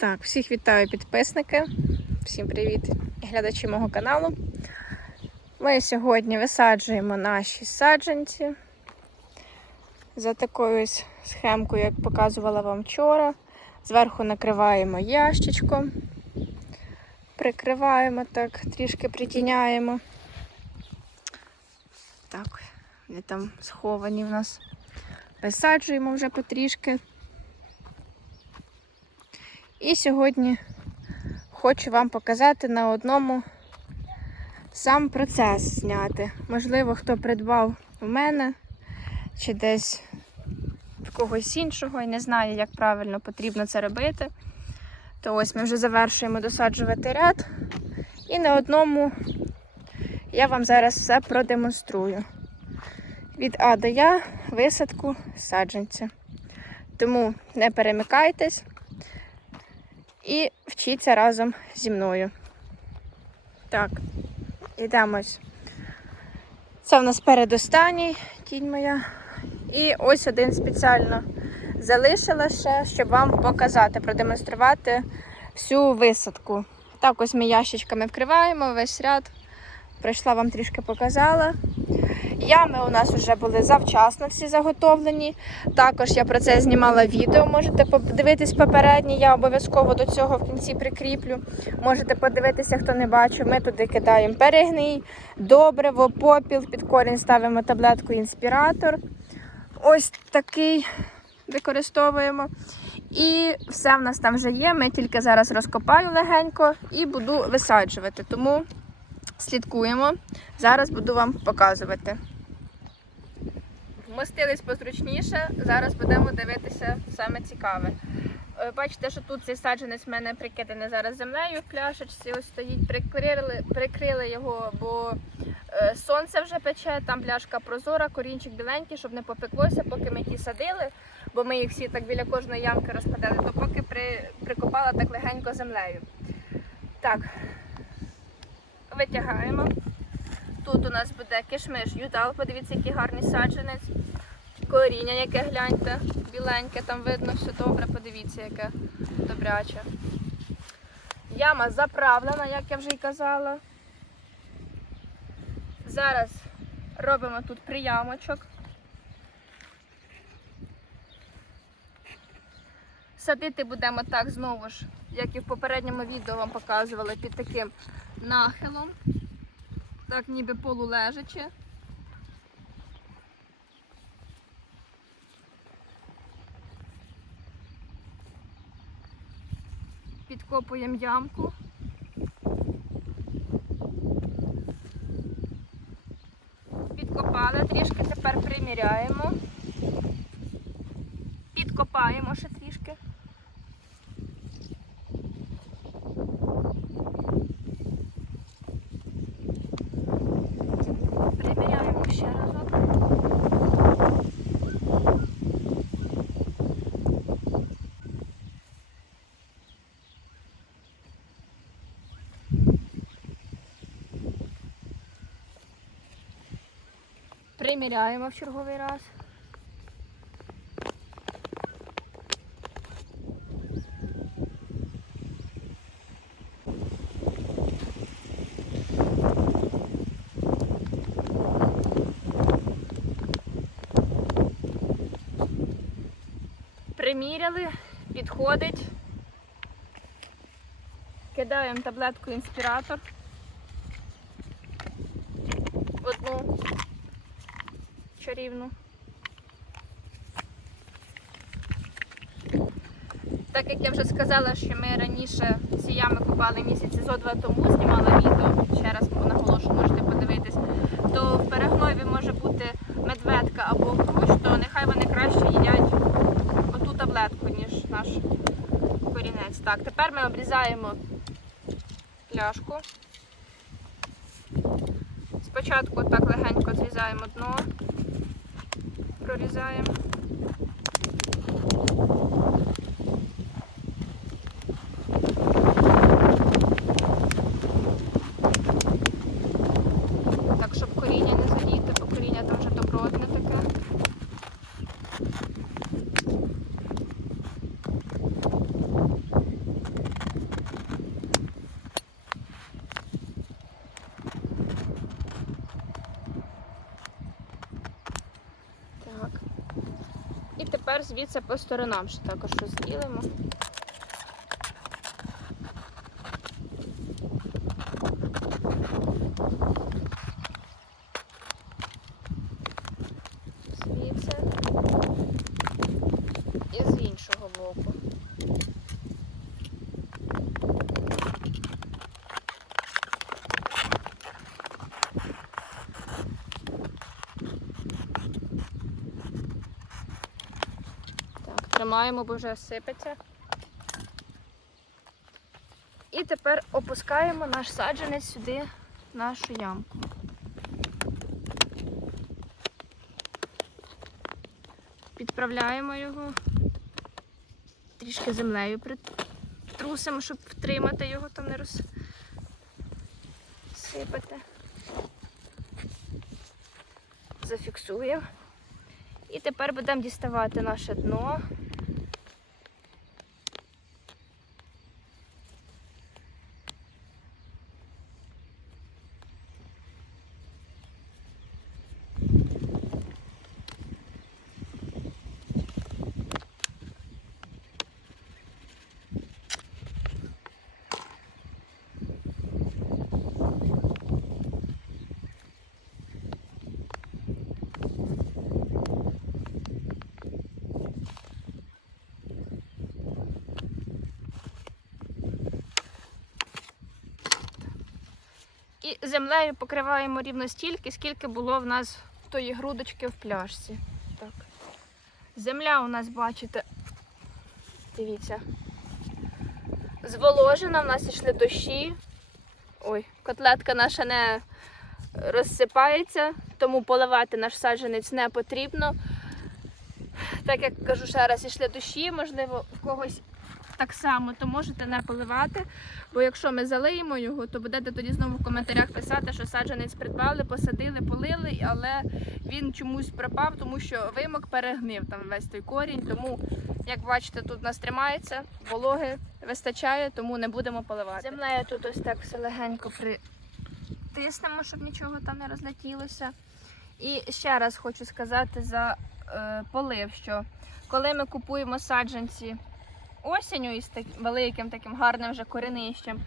Так, всіх вітаю підписники. Всім привіт, глядачі мого каналу. Ми сьогодні висаджуємо наші саджанці за такою схемкою, як показувала вам вчора. Зверху накриваємо ящичком, прикриваємо так, трішки притіняємо. Так, вони там сховані в нас. Висаджуємо вже потрішки. І сьогодні хочу вам показати на одному сам процес зняти. Можливо, хто придбав в мене чи десь в когось іншого і не знає, як правильно потрібно це робити. То ось ми вже завершуємо досаджувати ряд. І на одному я вам зараз все продемонструю. Від А до Я висадку саджанця. Тому не перемикайтесь і вчіться разом зі мною. Так, йдемось. Це в нас передостанній тінь моя. І ось один спеціально залишила ще, щоб вам показати, продемонструвати всю висадку. Так, ось ми ящичками вкриваємо весь ряд. Прийшла вам трішки показала. Ями у нас вже були завчасно всі заготовлені. Також я про це знімала відео. Можете подивитись попереднє, я обов'язково до цього в кінці прикріплю. Можете подивитися, хто не бачив. Ми туди кидаємо перегній, добриво, попіл, під корінь ставимо таблетку інспіратор. Ось такий використовуємо. І все в нас там вже є. Ми тільки зараз розкопаю легенько і буду висаджувати. Тому слідкуємо. Зараз буду вам показувати. Вмостились позручніше, зараз будемо дивитися саме цікаве. Е, Бачите, що тут цей саджанець в мене прикиданий зараз землею в пляшечці. Ось стоїть, прикрили, прикрили його, бо е, сонце вже пече, там пляшка прозора, корінчик біленький, щоб не попеклося, поки ми ті садили, бо ми їх всі так біля кожної ямки розпадали, то поки при, прикопала так легенько землею. Так, витягаємо. Тут у нас буде кишмиш юдал, подивіться, який гарний саджанець. Коріння, яке гляньте, біленьке, там видно все добре, подивіться, яке добряче. Яма заправлена, як я вже й казала. Зараз робимо тут приямочок. Садити будемо так знову ж, як і в попередньому відео вам показували, під таким нахилом так ніби полулежачи. Підкопуємо ямку. Підкопали трішки, тепер приміряємо. Підкопаємо ще трішки. Приміряємо ще разок. Приміряємо в черговий раз. Приміряли, підходить. Кидаємо таблетку інспіратор. Чарівну. Так як я вже сказала, що ми раніше ці ями купали місяці зо два тому, знімала відео, ще раз наголошую, можете подивитись, то в перегнові може бути медведка або груш, то нехай вони краще їдять оту таблетку, ніж наш корінець. Так, тепер ми обрізаємо пляшку. Спочатку так легенько зрізаємо дно, прорізаємо. Так, щоб коріння не задіти, бо коріння там вже добротне таке. Тепер звідси по сторонам ще також розділимо. Звідси і з іншого боку. Так, тримаємо, бо вже сипеться. І тепер опускаємо наш саджанець сюди, нашу ямку. Підправляємо його, трішки землею притрусимо, щоб втримати його, там не розсипати. Зафіксуємо. І тепер будемо діставати наше дно. І землею покриваємо рівно стільки, скільки було в нас тої грудочки в пляшці. Так. Земля у нас, бачите, дивіться, зволожена, в нас йшли дощі. Ой, котлетка наша не розсипається, тому поливати наш саджанець не потрібно. Так як кажу ще раз, йшли дощі, можливо, в когось так само, то можете не поливати. Бо якщо ми залиємо його, то будете тоді знову в коментарях писати, що саджанець придбали, посадили, полили, але він чомусь пропав, тому що вимок перегнив там весь той корінь. Тому, як бачите, тут нас тримається, вологи вистачає, тому не будемо поливати. Землею тут ось так все легенько притиснемо, щоб нічого там не розлетілося. І ще раз хочу сказати за е, полив, що коли ми купуємо саджанці осінню із так, великим таким гарним вже коренищем,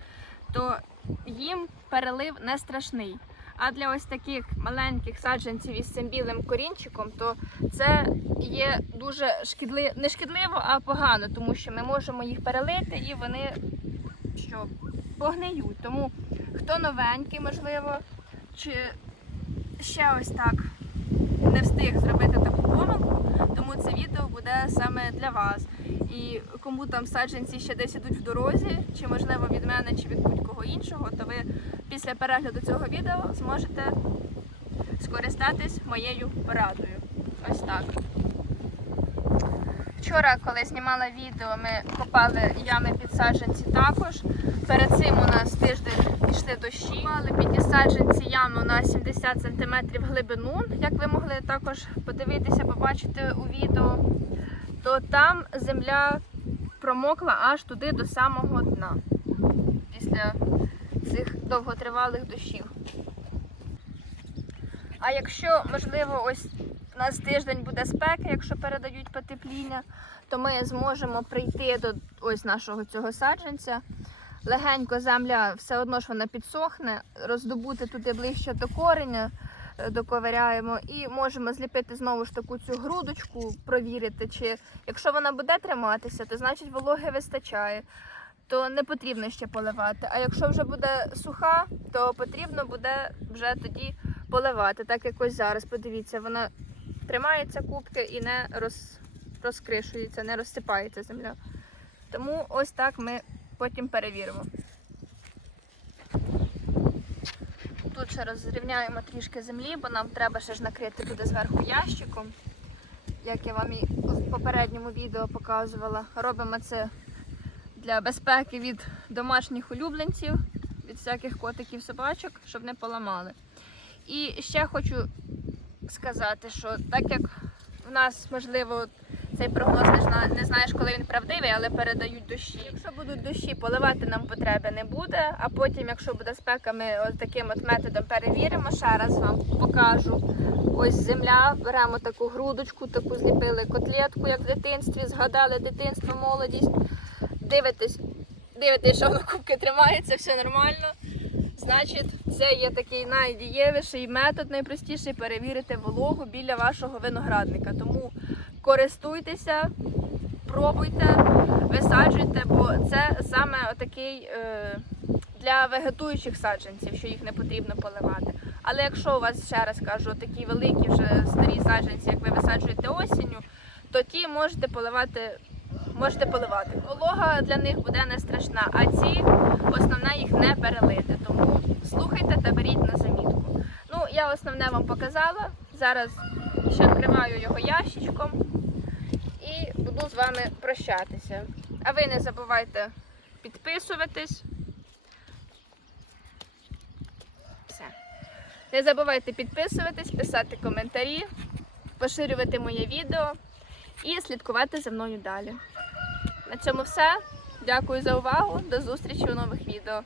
то їм перелив не страшний. А для ось таких маленьких саджанців із цим білим корінчиком, то це є дуже шкідливо, не шкідливо, а погано, тому що ми можемо їх перелити і вони що, погниють. Тому хто новенький, можливо, чи ще ось так не встиг зробити таку помилку, тому це відео буде саме для вас. І кому там саджанці ще десь ідуть в дорозі, чи можливо від мене, чи від будь-кого іншого, то ви після перегляду цього відео зможете скористатись моєю порадою. Ось так. Вчора, коли знімала відео, ми копали ями під саджанці також. Перед цим у нас тиждень пішли дощі. Мали під саджанці яму на 70 см глибину, як ви могли також подивитися, побачити у відео, то там земля промокла аж туди до самого дна після цих довготривалих дощів. А якщо, можливо, ось у нас тиждень буде спека, якщо передають потепління, то ми зможемо прийти до ось нашого цього саджанця. Легенько земля все одно ж вона підсохне, роздобути туди ближче до кореня, доковиряємо і можемо зліпити знову ж таку цю грудочку, провірити, чи якщо вона буде триматися, то значить вологи вистачає, то не потрібно ще поливати. А якщо вже буде суха, то потрібно буде вже тоді поливати. Так як ось зараз, подивіться, вона тримається кубки і не роз, розкришується, не розсипається земля. Тому ось так ми потім перевіримо. Ще розрівняємо трішки землі, бо нам треба ще ж накрити буде зверху ящиком. Як я вам і в попередньому відео показувала. Робимо це для безпеки від домашніх улюбленців, від всяких котиків, собачок, щоб не поламали. І ще хочу сказати, що так як в нас, можливо, цей прогноз не, зна- не знаєш, коли він правдивий, але передають дощі. Якщо будуть дощі, поливати нам потреби не буде. А потім, якщо буде спека, ми ось таким от методом перевіримо. Ще раз вам покажу. Ось земля, беремо таку грудочку, таку зліпили котлетку, як в дитинстві, згадали дитинство, молодість. Дивитесь, дивитесь, що воно кубки тримається, все нормально. Значить, це є такий найдієвіший метод, найпростіший перевірити вологу біля вашого виноградника. Тому користуйтеся, пробуйте, висаджуйте, бо це саме такий е, для вегетуючих саджанців, що їх не потрібно поливати. Але якщо у вас ще раз кажу, такі великі вже старі саджанці, як ви висаджуєте осінню, то ті можете поливати. Можете поливати. Волога для них буде не страшна, а ці основне їх не перелити. Тому слухайте та беріть на замітку. Ну, я основне вам показала. Зараз ще відкриваю його ящичком буду з вами прощатися. А ви не забувайте підписуватись. Все. Не забувайте підписуватись, писати коментарі, поширювати моє відео і слідкувати за мною далі. На цьому все. Дякую за увагу. До зустрічі у нових відео.